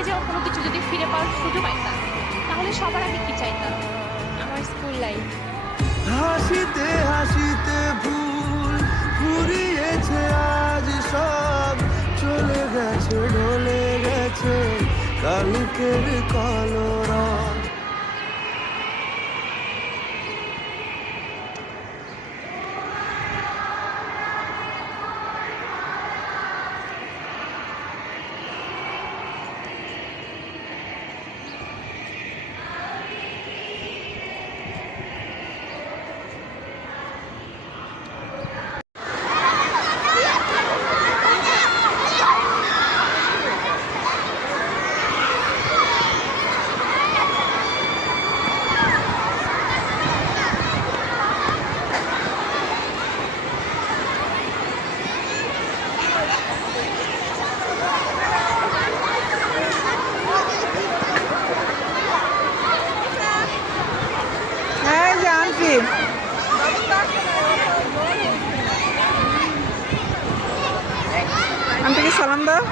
হারিয়ে যাওয়া কোনো কিছু যদি ফিরে পাওয়ার সুযোগ পাইতাম, তাহলে সবার আগে কি চাইতাম? আমার স্কুল লাইফ। হাসিতে হাসিতে ভুল ফুরিয়েছে আজ সব, চলে গেছে ঢলে গেছে কালকের কলরা। এই যে আন্টি, আন্টিকে সালাম দাও।